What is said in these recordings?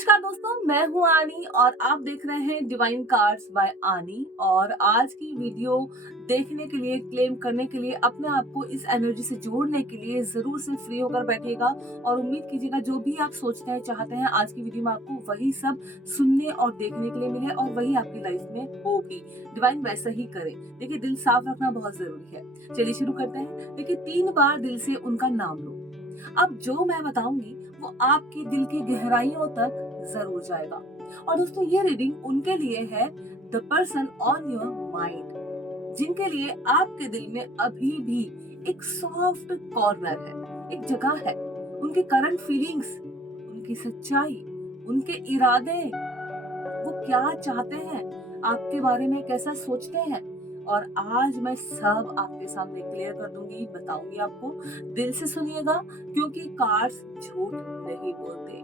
नमस्कार दोस्तों, मैं हूँ आनी और आप देख रहे हैं डिवाइन कार्ड्स बाय आनी। और आज की वीडियो देखने के लिए, क्लेम करने के लिए, अपने आप को इस एनर्जी से जोड़ने के लिए जरूर से फ्री होकर बैठिएगा और उम्मीद कीजिएगा जो भी आप सोचते हैं, चाहते हैं, आज की वीडियो में आपको वही सब सुनने और देखने के लिए मिले और वही आपकी लाइफ में हो भी। डिवाइन वैसा ही करे। देखिए, दिल साफ रखना बहुत जरूरी है। चलिए शुरू करते हैं। देखिए, 3 बार दिल से उनका नाम लो। अब जो मैं बताऊंगी वो आपके दिल की गहराइयों तक जरूर जाएगा। और दोस्तों, ये रीडिंग उनके लिए है, the person on your mind, जिनके लिए आपके दिल में अभी भी एक सॉफ्ट कॉर्नर है, एक जगह है। उनकी करंट फीलिंग्स, उनकी सच्चाई, उनके इरादे, वो क्या चाहते हैं, आपके बारे में कैसा सोचते हैं, और आज मैं सब आपके सामने क्लियर कर दूंगी, बताऊंगी आपको। दिल से सुनिएगा, क्योंकि कार्ड्स झूठ नहीं बोलते।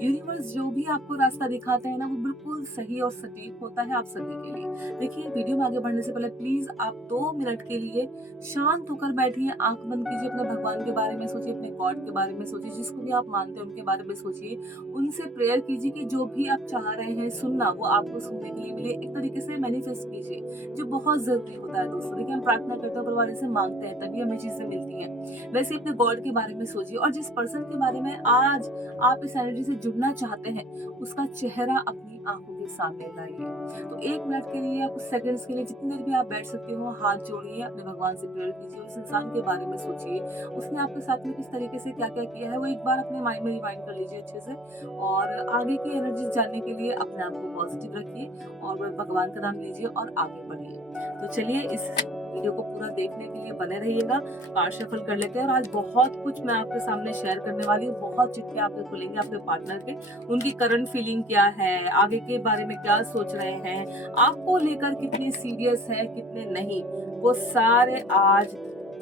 यूनिवर्स जो भी आपको रास्ता दिखाते हैं ना, वो बिल्कुल सही और सटीक होता है आप सभी के लिए। देखिए, वीडियो में आगे बढ़ने से पहले प्लीज आप 2 मिनट के लिए शांत होकर बैठिए, आंख बंद कीजिए, अपने भगवान के बारे में सोचिए, अपने गॉड के बारे में सोचिए, जिसको भी आप मानते हैं उनके बारे में सोचिए। उनसे प्रेयर कीजिए कि जो भी आप चाह रहे हैं सुनना, वो आपको सुनने के लिए मिले। एक तरीके से मैनिफेस्ट कीजिए, जो बहुत जरूरी होता है दोस्तों। देखिए, हम प्रार्थना करते हैं, परवाने से मांगते हैं, तभी हमें चीजें मिलती हैं। वैसे अपने गॉड के बारे में सोचिए और जिस पर्सन के बारे में आज आप इस एनर्जी से जुड़ना चाहते हैं, उसका चेहरा अपनी आंखों के सामने लाइए। तो 1 मिनट के लिए या कुछ सेकंड्स के लिए, जितनी देर भी आप बैठ सकते हो, हाथ जोड़िए, अपने भगवान से प्रेयर कीजिए, उस इंसान के बारे में सोचिए, उसने आपके साथ में किस तरीके से क्या क्या किया है, वो एक बार अपने माइंड में रिवाइंड कर लीजिए अच्छे से। और आगे की एनर्जी जानने के लिए अपने आप को पॉजिटिव रखिए और भगवान का नाम लीजिए और आगे बढ़िए। तो चलिए, इस वीडियो को पूरा देखने के लिए बने रहिएगा। कार्ड शफल कर लेते हैं और आज बहुत कुछ मैं आपके सामने शेयर करने वाली हूँ। बहुत चिट्ठे आपके खुलेंगे अपने पार्टनर के, उनकी करंट फीलिंग क्या है, आगे के बारे में क्या सोच रहे हैं, आपको लेकर कितने सीरियस है, कितने नहीं, वो सारे आज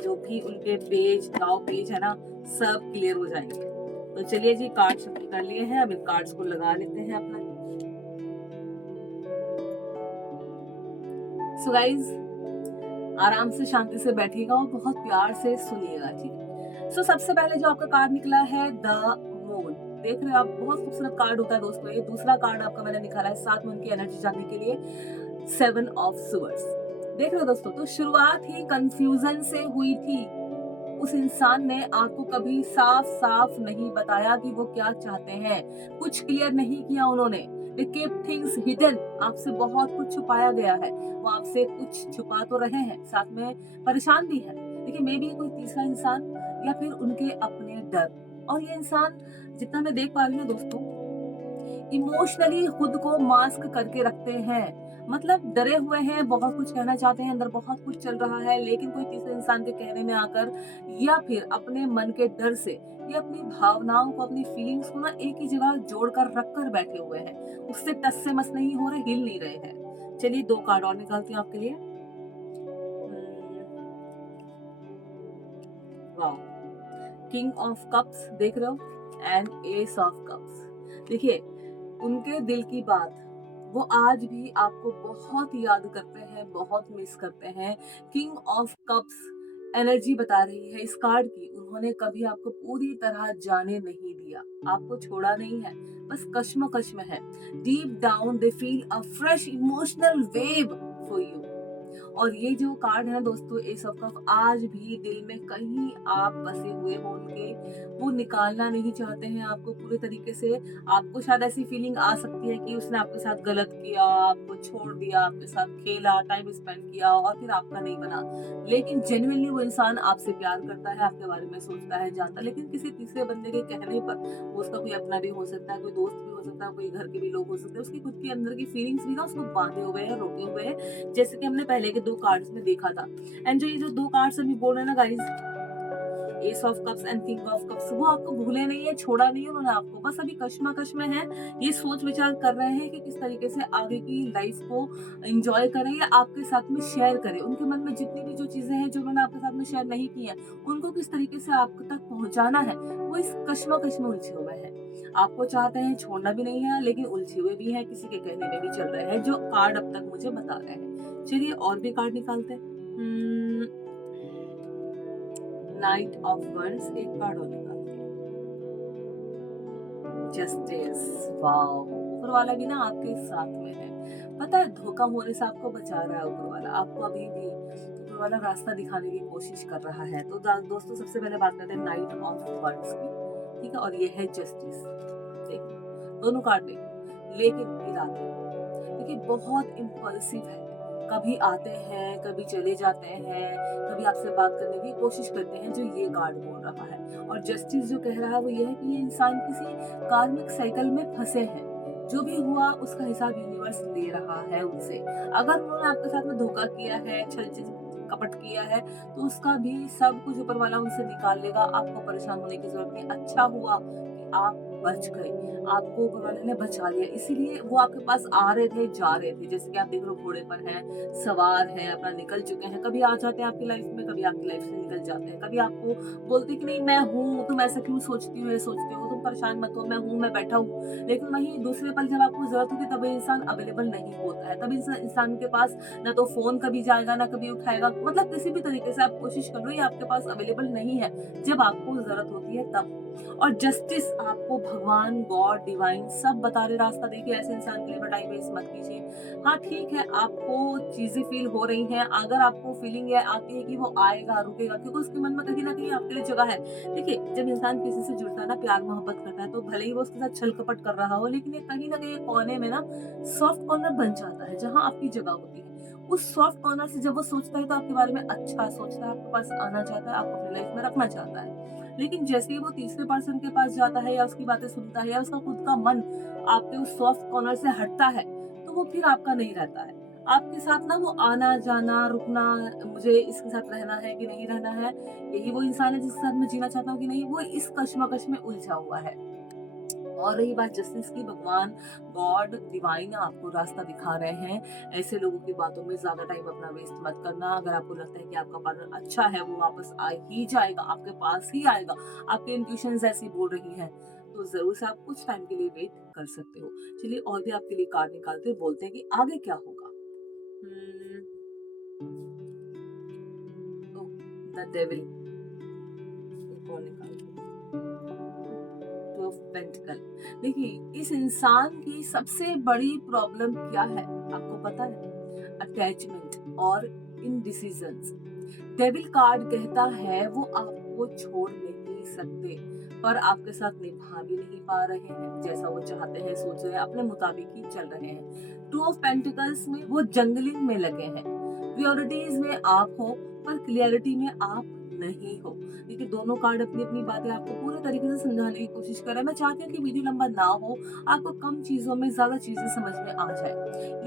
जो भी उनके पेज, गाँव पेज है ना, सब क्लियर हो जाएंगे। तो चलिए जी, कार्ड शफल कर लिए हैं, अब इन कार्ड्स को लगा लेते हैं अपना। सो गाइज, आराम से, शांति से बैठिएगा और बहुत प्यार से सुनिएगा, ठीक है। सो सबसे पहले जो आपका कार्ड निकला है, द मून। देख रहे हो आप, बहुत खूबसूरत कार्ड होता है दोस्तों। ये दूसरा कार्ड आपका मैंने निकाला है, साथ में उनकी एनर्जी जानने के लिए, 7 ऑफ स्वर्ड्स। देख रहे हो दोस्तों, तो शुरुआत ही कंफ्यूजन से हुई थी। उस इंसान ने आपको कभी साफ साफ नहीं बताया कि वो क्या चाहते हैं, कुछ क्लियर नहीं किया उन्होंने। They keep things hidden, आपसे बहुत कुछ छुपाया गया है। वो आपसे कुछ छुपा तो रहे हैं, साथ में परेशान भी है। देखिए, मे बी कोई तीसरा इंसान या फिर उनके अपने डर। और ये इंसान, जितना मैं देख पा रही हूँ दोस्तों, इमोशनली खुद को मास्क करके रखते हैं। मतलब डरे हुए हैं, बहुत कुछ कहना चाहते हैं, अंदर बहुत कुछ चल रहा है, लेकिन कोई तीसरे इंसान के कहने में आकर या फिर अपने मन के डर से, ये अपनी भावनाओं को, अपनी फीलिंग्स को ना एक ही जगह जोड़कर रख कर बैठे हुए हैं। उससे टस से मस नहीं हो रहे, हिल नहीं रहे हैं। चलिए 2 कार्ड और निकालती हूँ आपके लिए। वाओ, किंग ऑफ कप्स देख रहे हो, एंड एस ऑफ कप्स। देखिए, उनके दिल की बात, वो आज भी आपको बहुत याद करते हैं, बहुत मिस करते हैं। किंग ऑफ कप्स एनर्जी बता रही है इस कार्ड की, उन्होंने कभी आपको पूरी तरह जाने नहीं दिया, आपको छोड़ा नहीं है, बस कश्मकश में है। Deep down they feel a fresh emotional wave for you. और ये जो कार्ड है ना दोस्तों, एस ऑफ कप, आज भी दिल में कहीं आप बसे हुए हो उनके, वो निकालना नहीं चाहते हैं आपको पूरे तरीके से। आपको शायद ऐसी फीलिंग आ सकती है कि उसने आपके साथ गलत किया, आपको छोड़ दिया, आपके साथ खेला, टाइम स्पेंड किया और फिर आपका नहीं बना। लेकिन जेन्युइनली वो इंसान आपसे प्यार करता है, आपके बारे में सोचता है, जानता है, लेकिन किसी तीसरे बंदे के कहने पर, वो उसका कोई अपना भी हो सकता है, कोई दोस्त भी हो सकता है, कोई घर के भी लोग हो सकते हैं, उसकी खुद की अंदर की फीलिंग्स भी ना उसको बांधे हुए हैं, रोके हुए हैं, जैसे कि हमने पहले के 2 कार्ड्स में देखा था। एंड जो ये जो 2 कार्ड्स अभी बोल रहे हैं ना guys, S of cups and king of cups, वो आपको भूले नहीं है, छोड़ा नहीं है उन्होंने आपको, बस अभी कश्मकश में है। ये सोच विचार कर रहे हैं कि किस तरीके से आगे की लाइफ को एंजॉय करें या आपके साथ में शेयर करें। उनके मन में जितनी भी जो चीजें हैं जो उन्होंने आपके साथ में शेयर नहीं की है, उनको किस तरीके से आप तक पहुंचाना है, वो इस कश्मकश में उलझे हुए हैं। आपको चाहते हैं, छोड़ना भी नहीं है, लेकिन उलझे हुए भी हैं, किसी के कहने में भी चल रहे हैं, जो कार्ड अब तक मुझे बता रहे हैं। चलिए और भी कार्ड निकालते हैं। नाइट ऑफ वंस, एक कार्ड और निकालते हैं। Justice, wow! ऊपर वाला भी ना आपके साथ में है। पता है धोखा होने से आपको बचा रहा है ऊपर वाला, आपको अभी भी ऊपर वाला रास्ता दिखाने की कोशिश कर रहा है। तो दोस्तों सबसे पहले बात करते हैं नाइट ऑफ वंड्स की, ठीक है? और ये है जस्टिस। देखो, दोनों कार्ड देखो, लेकिन इरादे देखिए बहुत इम्पल्सिव है। कभी आते हैं, कभी चले जाते हैं, कभी आपसे बात करने की कोशिश करते हैं, जो ये कार्ड बोल रहा है। और जस्टिस जो कह रहा है वो ये है कि ये इंसान किसी कार्मिक साइकिल में फंसे हैं। जो भी हुआ उसका हिसाब यूनिवर्स ले रहा है उनसे। अगर उन्होंने आपके साथ में धोखा किया है, छल कपट किया है, तो उसका भी सब कुछ ऊपर वाला उनसे निकाल लेगा। आपको परेशान होने की जरूरत नहीं। अच्छा हुआ कि आप बच गए, आपको ऊपर वाले ने बचा लिया। इसीलिए वो आपके पास आ रहे थे, जा रहे थे। जैसे कि आप देख रहे हो घोड़े पर हैं, सवार हैं, अपना निकल चुके हैं। कभी आ जाते हैं आपकी लाइफ में, कभी आपकी लाइफ से निकल जाते हैं। कभी आपको बोलते कि नहीं मैं हूँ, तुम ऐसा क्यों सोचती हो, ये सोचते हो, तुम परेशान मत हो, मैं हूँ, मैं बैठा हूँ। लेकिन वहीं दूसरे पल जब आपको जरूरत होती है तब इंसान अवेलेबल नहीं होता है। तब इंसान के पास ना तो फोन कभी जाएगा, ना कभी उठाएगा। मतलब किसी भी तरीके से आप कोशिश कर लो, ये आपके पास अवेलेबल नहीं है जब आपको जरूरत होती है तब। और जस्टिस आपको भगवान, गॉड, डिवाइन सब बता रहे रास्ता। देखिए ऐसे इंसान के लिए टाइम वेस्ट मत कीजिए। हाँ ठीक है, आपको चीजें फील हो रही हैं, अगर आपको फीलिंग है आती है कि वो आएगा, रुकेगा, क्योंकि उसके मन में कहीं ना कहीं आपके लिए जगह है। देखिए जब इंसान किसी से जुड़ता है ना, प्यार मोहब्बत करता है, तो भले ही वो उसके साथ छल कपट कर रहा हो, लेकिन ये कहीं ना कहीं कोने में ना सॉफ्ट कॉर्नर बन जाता है जहाँ आपकी जगह होती है। उस सॉफ्ट कॉर्नर से जब वो सोचता है तो आपके बारे में अच्छा सोचता है, आपके पास आना चाहता है, आपको अपनी लाइफ में रखना चाहता है। लेकिन जैसे ही वो तीसरे पर्सन के पास जाता है या उसकी बातें सुनता है या उसका खुद का मन आपके उस सॉफ्ट कॉर्नर से हटता है, तो वो फिर आपका नहीं रहता है। आपके साथ ना वो आना जाना रुकना, मुझे इसके साथ रहना है कि नहीं रहना है, यही वो इंसान है जिसके साथ मैं जीना चाहता हूँ कि नहीं, वो इस कश्मकश में उलझा हुआ है। और रही बात जस्टिस की, भगवान, गॉड, डिवाइन आपको रास्ता दिखा रहे हैं। ऐसे लोगों की बातों में ज्यादा टाइम अपना वेस्ट मत करना। अगर आपको लगता है कि आपका पार्टनर अच्छा है, वो वापस आ ही जाएगा, आपके पास ही आएगा, आपके इंट्यूशंस ऐसी बोल रही हैं, तो जरूर से आप कुछ टाइम के लिए वेट कर सकते हो। चलिए और भी आपके लिए कार्ड निकालते हैं, बोलते हैं कि आगे क्या होगा। द डेविल, एक और निकालते हैं, टू ऑफ पेंटिकल। देखिए इस इंसान की सबसे बड़ी प्रॉब्लम क्या है आपको पता है? अटैचमेंट और इनडिसीजंस। डेविल कार्ड कहता है वो आपको छोड़ नहीं सकते, पर आपके साथ निभा भी नहीं पा रहे हैं जैसा वो चाहते हैं, सोच रहे हैं, अपने मुताबिक ही चल रहे हैं। टू ऑफ पेंटिकल्स में वो जंगलिंग में लगे हैं। प्योरिटीज में आप हो पर क्लियरिटी में आप नहीं हो। देखिए दोनों कार्ड अपनी अपनी बातें आपको पूरे तरीके से समझाने की कोशिश कर रहे हैं। मैं चाहती हूँ कि वीडियो लंबा ना हो, आपको कम चीजों में ज्यादा चीजें समझ में आ जाए।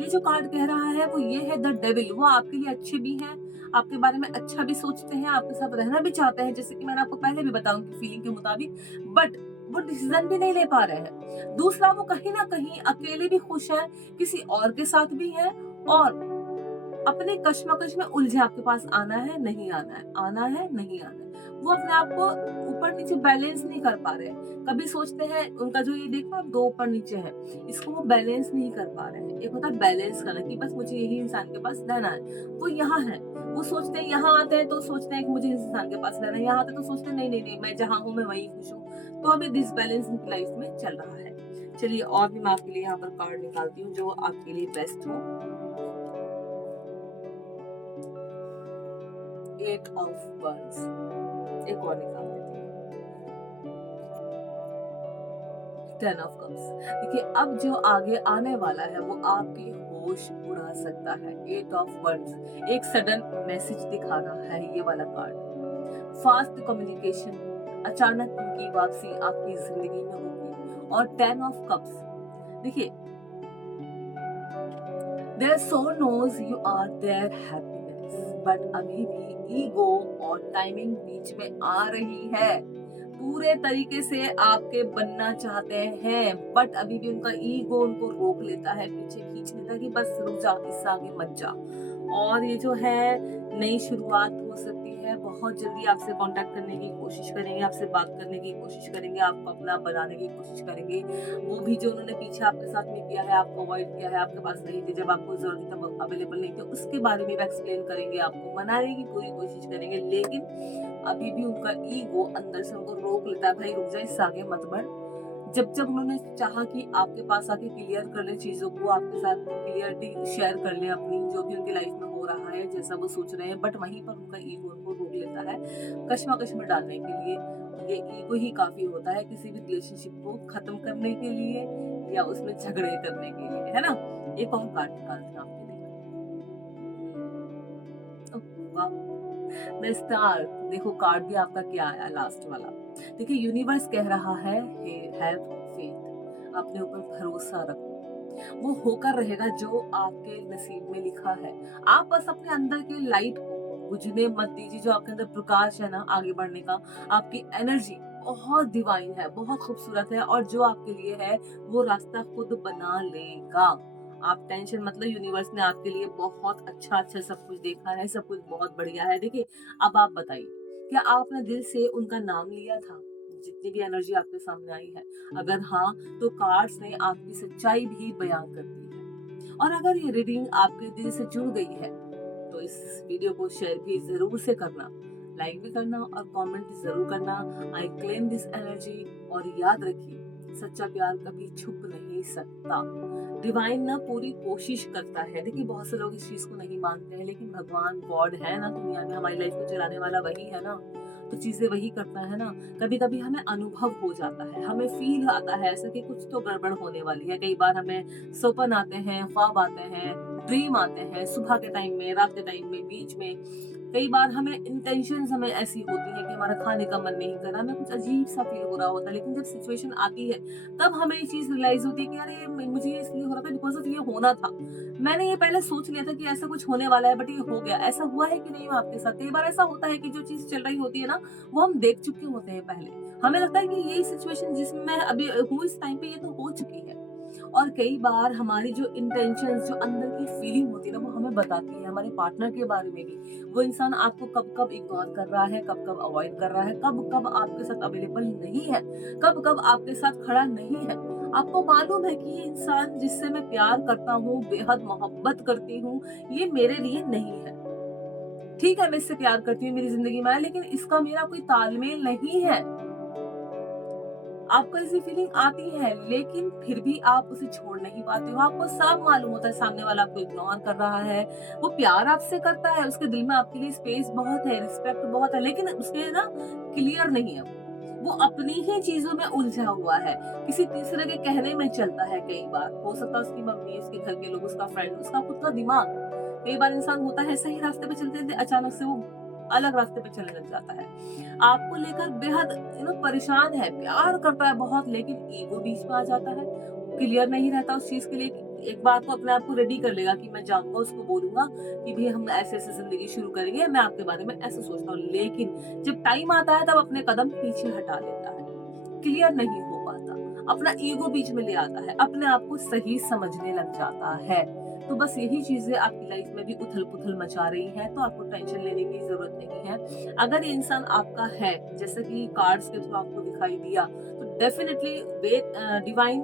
ये जो कार्ड कह रहा है वो ये है द डेविल। वो आपके लिए अच्छे भी हैं, आपके बारे में अच्छा भी सोचते हैं, आपके साथ रहना भी चाहते हैं, जैसे कि मैंने आपको पहले भी बताया उनकी फीलिंग के मुताबिक, बट वो डिसीजन भी नहीं ले पा रहे हैं। दूसरा वो कहीं ना कहीं अकेले भी खुश है, किसी और के साथ भी है, और अपने कश्मकश में उलझे। आपके पास आना है नहीं आना है, आना है नहीं आना है। वो अपने आप को ऊपर नीचे बैलेंस नहीं कर पा रहे हैं। कभी सोचते हैं, उनका जो ये देखो आप दो ऊपर नीचे है, इसको वो बैलेंस नहीं कर पा रहे हैं। एक होता है बैलेंस करना कि बस मुझे यही इंसान के पास रहना है, वो यहाँ है। वो सोचते हैं, यहाँ आते हैं तो सोचते हैं कि मुझे इस इंसान के पास रहना है, यहाँ आते हैं तो सोचते हैं नहीं नहीं नहीं मैं जहाँ हूँ मैं वहीं खुश हूँ। तो अभी डिसबैलेंस उनकी लाइफ में चल रहा है। चलिए और भी मैं आपके लिए यहाँ पर कार्ड निकालती हूँ जो आपके लिए बेस्ट हो। एट ऑफ वंस, एक और निकाल देती हूँ, टेन ऑफ कप्स। देखिए अब जो आगे आने वाला है वो आपकी होश उड़ा सकता है। एट ऑफ वंस एक सडन मैसेज दिखा रहा है ये वाला कार्ड। फास्ट कम्युनिकेशन, अचानक उनकी वापसी आपकी जिंदगी में होगी। और टेन ऑफ कप्स, देखिए their soul knows you are their happiness, but अभी भी ईगो और टाइमिंग बीच में आ रही है। पूरे तरीके से आपके बनना चाहते हैं, बट अभी भी उनका ईगो उनको रोक लेता है, पीछे खींच लेता है कि बस रुक जा, इससे आगे मत जा। और ये जो है नई शुरुआत हो सकती है, बहुत जल्दी आपसे कांटेक्ट करने की कोशिश करेंगे, आपसे बात करने की कोशिश करेंगे, आपको अपना बनाने की कोशिश करेंगे। वो भी जो उन्होंने पीछे आपके साथ में किया है, आपको अवॉइड किया है, आपके पास नहीं थे, जब आपको जरूरत थी तब अवेलेबल नहीं थे, उसके बारे में भी एक्सप्लेन करेंगे, आपको मनाने की पूरी कोशिश करेंगे। लेकिन अभी भी उनका ईगो अंदर से उनको रोक लेता है, भाई रुक जा, इससे आगे मत बढ़, जब जब उन्होंने चाहा कि आपके पास आके क्लियर कर ले चीजों को, आपके साथ क्लियरिटी शेयर कर ले अपनी, जो भी उनकी लाइफ में हो रहा है, जैसा वो सोच रहे हैं, बट वहीं पर उनका ईगो उनको रोक लेता है कश्मकश में डालने के लिए। ये ईगो ही काफी होता है किसी भी रिलेशनशिप को खत्म करने के लिए या उसमें झगड़े करने के लिए, है ना। एक और कार्ड निकालते हैं आपके लिए। ओह, वाह, द स्टार। देखो कार्ड भी आपका क्या आया लास्ट वाला। देखिए यूनिवर्स कह रहा है हैव फेथ, अपने ऊपर भरोसा रखो, वो होकर रहेगा जो आपके नसीब में लिखा है। आप बस अपने अंदर के लाइट को बुझने मत दीजिए, जो आपके अंदर प्रकाश है ना आगे बढ़ने का, आपकी एनर्जी बहुत डिवाइन है, बहुत खूबसूरत है, और जो आपके लिए है वो रास्ता खुद बना लेगा। आप टेंशन मतलब, यूनिवर्स ने आपके लिए बहुत अच्छा अच्छा सब कुछ देखा है, सब कुछ बहुत बढ़िया है। देखिए अब आप बताइए, क्या आपने दिल से उनका नाम लिया था जितनी भी एनर्जी आपके सामने आई है? अगर हाँ, तो कार्ड्स ने आपकी सच्चाई भी बयान कर दी है। और अगर ये रीडिंग आपके दिल से जुड़ गई है तो इस वीडियो को शेयर भी जरूर से करना, लाइक भी करना और कमेंट जरूर करना। I claim this energy. और याद रखिए, सच्चा प्यार कभी छुप नहीं सकता। डिवाइन ना पूरी कोशिश करता है। देखिए बहुत से लोग इस चीज को नहीं मानते हैं, लेकिन भगवान गॉड है ना दुनिया में, हमारी लाइफ को चलाने वाला वही है ना, तो चीजें वही करता है ना। कभी कभी हमें अनुभव हो जाता है, हमें फील आता है ऐसा कि कुछ तो गड़बड़ होने वाली है। कई बार हमें सपन आते हैं, ख्वाब आते हैं, ड्रीम आते हैं, सुबह के टाइम में, रात के टाइम में, बीच में। कई बार हमें इंटेंशंस हमें ऐसी होती है कि हमारा खाने का मन नहीं कर रहा, हमें कुछ अजीब सा फील हो रहा होता है, लेकिन जब सिचुएशन आती है तब हमें ये चीज रियलाइज होती है कि अरे मुझे ये इसलिए हो रहा था बिकॉज ऑफ ये होना था। मैंने ये पहले सोच लिया था कि ऐसा कुछ होने वाला है, बट ये हो गया। ऐसा हुआ है कि नहीं हुआ आपके साथ? कई बार ऐसा होता है कि जो चीज चल रही होती है ना, वो हम देख चुके होते हैं पहले। हमें लगता है कि यही सिचुएशन जिसमें मैं अभी हूँ इस टाइम पे, ये तो हो चुकी है। और कई बार हमारी जो इंटेंशंस, जो अंदर की फीलिंग होती है ना, वो हमें बताती है हमारे पार्टनर के बारे में भी। वो इंसान आपको कब कब इग्नोर कर रहा है, कब कब अवॉइड कर रहा है, कब कब आपके साथ अवेलेबल नहीं है, कब कब आपके साथ खड़ा नहीं है। आपको मालूम है कि ये इंसान जिससे मैं प्यार करता हूँ, बेहद मोहब्बत करती हूँ, ये मेरे लिए नहीं है। ठीक है, मैं इससे प्यार करती हूँ, मेरी जिंदगी में है, लेकिन इसका मेरा कोई तालमेल नहीं है। आपको ऐसी फीलिंग आती है, लेकिन फिर भी आप उसे छोड़ नहीं पाते हो। आपको सब मालूम होता है सामने वाला आपको इग्नोर कर रहा है, वो प्यार आपसे करता है, उसके दिल में आपके लिए स्पेस बहुत है, रिस्पेक्ट बहुत है, लेकिन उसके ना क्लियर नहीं है। वो अपनी ही चीजों में उलझा हुआ है, किसी तीसरे के कहने में चलता है। कई बार हो सकता है उसकी मम्मी, उसके घर के लोग, उसका फ्रेंड, उसका खुद का दिमाग। कई बार इंसान होता है सही रास्ते पे चलते थे, अचानक से वो अलग रास्ते पे चलने लग जाता है। आपको लेकर बेहद परेशान है, प्यार करता है बहुत, लेकिन ईगो बीच में आ जाता है, क्लियर नहीं रहता उस चीज के लिए। एक बार को अपने आप को रेडी कर लेगा कि मैं जाऊंगा, उसको बोलूंगा कि भाई हम ऐसे ऐसे जिंदगी शुरू करेंगे, मैं आपके बारे में ऐसा सोचता हूँ, लेकिन जब टाइम आता है तब अपने कदम पीछे हटा लेता है, क्लियर नहीं हो पाता, अपना ईगो बीच में ले आता है, अपने आप को सही समझने लग जाता है। तो बस यही चीजें आपकी लाइफ में भी उथल पुथल मचा रही है, तो आपको टेंशन लेने की जरूरत नहीं है। अगर ये इंसान आपका है, जैसे कि कार्ड्स के थ्रू आपको दिखाई दिया, तो डेफिनेटली डिवाइन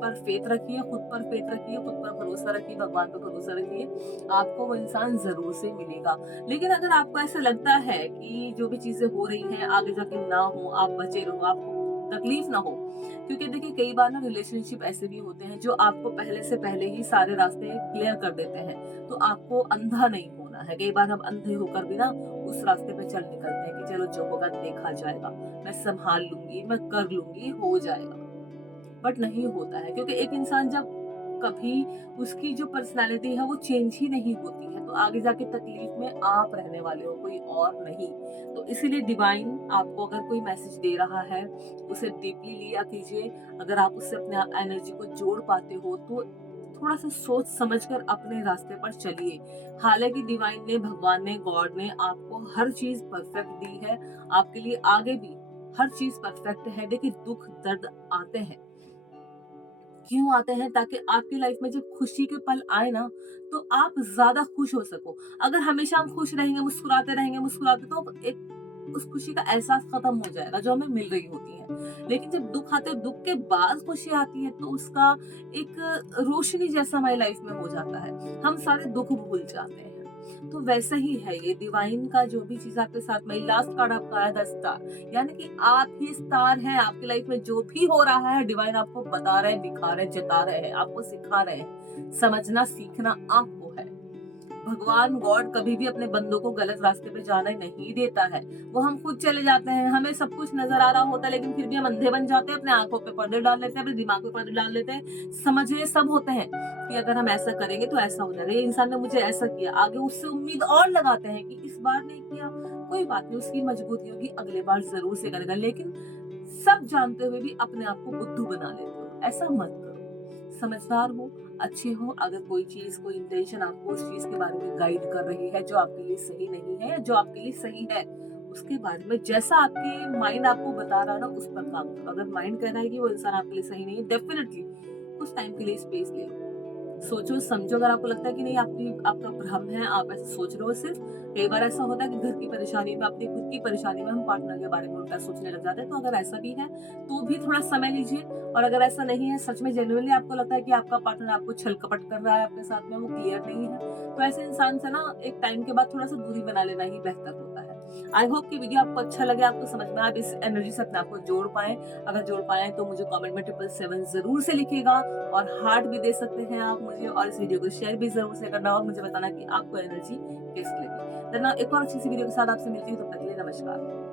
पर फेथ रखिए, खुद पर फेथ रखिए, खुद पर भरोसा रखिए, भगवान पर भरोसा रखिए, आपको वो इंसान जरूर से मिलेगा। लेकिन अगर आपको ऐसा लगता है कि जो भी चीजें हो रही हैं आगे जाके ना हो, आप बचे रहो, आपको तकलीफ ना हो, क्योंकि देखिए कई बार ना रिलेशनशिप ऐसे भी होते हैं जो आपको पहले से पहले ही सारे रास्ते क्लियर कर देते हैं, तो आपको अंधा नहीं होना है। कई बार हम अंधे होकर भी ना उस रास्ते पे चल निकलते हैं कि चलो जो होगा देखा जाएगा, मैं संभाल लूंगी, मैं कर लूंगी, हो जाएगा, बट नहीं होता है। क्योंकि एक इंसान जब कभी उसकी जो पर्सनालिटी है वो चेंज ही नहीं होती है, तो आगे जाके तकलीफ में आप रहने वाले हो, कोई और नहीं। तो इसीलिए डिवाइन आपको अगर कोई मैसेज दे रहा है, उसे डीपली लिया कीजिए। अगर आप उससे अपने एनर्जी को जोड़ पाते हो तो थोड़ा सा सोच समझकर अपने रास्ते पर चलिए। हालांकि डिवाइन ने, भगवान ने, गॉड ने आपको हर चीज परफेक्ट दी है, आपके लिए आगे भी हर चीज परफेक्ट है। देखिए दुख दर्द आते हैं, क्यों आते हैं? ताकि आपकी लाइफ में जब खुशी के पल आए ना, तो आप ज्यादा खुश हो सको। अगर हमेशा हम खुश रहेंगे मुस्कुराते, तो एक उस खुशी का एहसास खत्म हो जाएगा जो हमें मिल रही होती है। लेकिन जब दुख आते हैं, दुख के बाद खुशी आती है, तो उसका एक रोशनी जैसा हमारी लाइफ में हो जाता है, हम सारे दुख भूल जाते हैं। तो वैसा ही है ये डिवाइन का जो भी चीज आपके साथ में। लास्ट कार्ड आपका आया द स्टार, यानी कि आप ही स्टार हैं। आपकी लाइफ में जो भी हो रहा है डिवाइन आपको बता रहे हैं, दिखा रहे हैं, जता रहे हैं, आपको सिखा रहे हैं। समझना सीखना आपको है। भगवान गॉड कभी भी अपने बंदों को गलत रास्ते पे जाने नहीं देता है। वो हम खुद चले जाते हैं, हमें सब कुछ नजर आ रहा होता है, लेकिन फिर भी हम अंधे बन जाते हैं, अपने आंखों पे पर्दे डाल लेते हैं, अपने दिमाग पे पर्दे डाल लेते हैं। समझिए सब होते हैं कि अगर हम ऐसा करेंगे तो ऐसा हो जाएगा, ये इंसान ने मुझे ऐसा किया, आगे उससे उम्मीद और लगाते हैं कि इस बार नहीं किया कोई बात नहीं, उसकी मजबूती होगी, अगले बार जरूर से करेगा। लेकिन सब जानते हुए भी अपने आप को बुद्धू बना लेते हो। ऐसा मत करो। समझदार हो, अच्छे हो। अगर कोई चीज, कोई इंटेंशन आपको उस चीज के बारे में गाइड कर रही है जो आपके लिए सही नहीं है या जो आपके लिए सही है, उसके बारे में जैसा आपके माइंड आपको बता रहा है ना, उस पर काम करो। अगर माइंड कह रहा है कि वो इंसान आपके लिए सही नहीं है, डेफिनेटली कुछ टाइम के लिए स्पेस ले लो, सोचो समझो। अगर आपको लगता है कि नहीं आपका भ्रम है, आप ऐसे सोच रहे हो सिर्फ, कई बार ऐसा होता है कि घर की परेशानी में, अपनी खुद की परेशानी में हम पार्टनर के बारे में उल्टा सोचने लग जाते हैं। तो अगर ऐसा भी है तो भी थोड़ा समय लीजिए। और अगर ऐसा नहीं है, सच में जेन्युइनली आपको लगता है कि आपका पार्टनर आपको छल कपट कर रहा है, आपके साथ में वो क्लियर नहीं है, तो ऐसे इंसान से ना एक टाइम के बाद थोड़ा सा दूरी बना लेना ही बेहतर होता है। आई होप कि वीडियो आपको अच्छा लगे, आपको समझ में, आप इस एनर्जी से अपने आप को जोड़ पाए। अगर जोड़ पाए तो मुझे कमेंट में 777 जरूर से लिखिएगा, और हार्ट भी दे सकते हैं आप मुझे, और इस वीडियो को शेयर भी जरूर से करना, और मुझे बताना कि आपको एनर्जी कैसी लगी। एक और अच्छी सी वीडियो के साथ आपसे मिलती हूँ, तब तक के लिए नमस्कार।